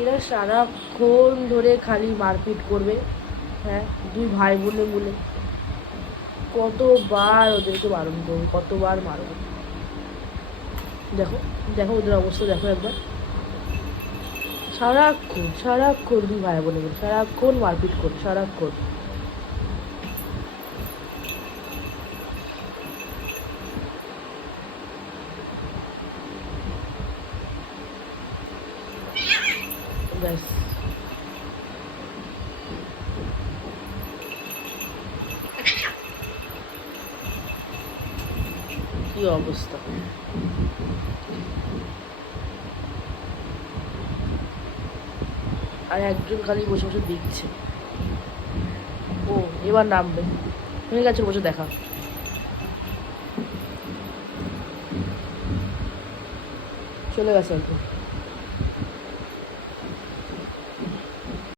এরা সারাক্ষণ ধরে খালি মারপিট করবে। হ্যাঁ, দুই ভাই বোনে বলে কতবার ওদেরকে বারণ করবো, কতবার মারবো। দেখো দেখো ওদের অবস্থা দেখো একবার। সারাক্ষণ সারাক্ষণ দুই ভাই বোনে বলে সারাক্ষণ মারপিট করে, সারাক্ষণ। ব্যাস, কি অবস্থা। আর একজন খালি বসে বসে দেখছে। ও এবার নামবে, হয়ে গেছে, বসে দেখা। চলে গেছে আর কি।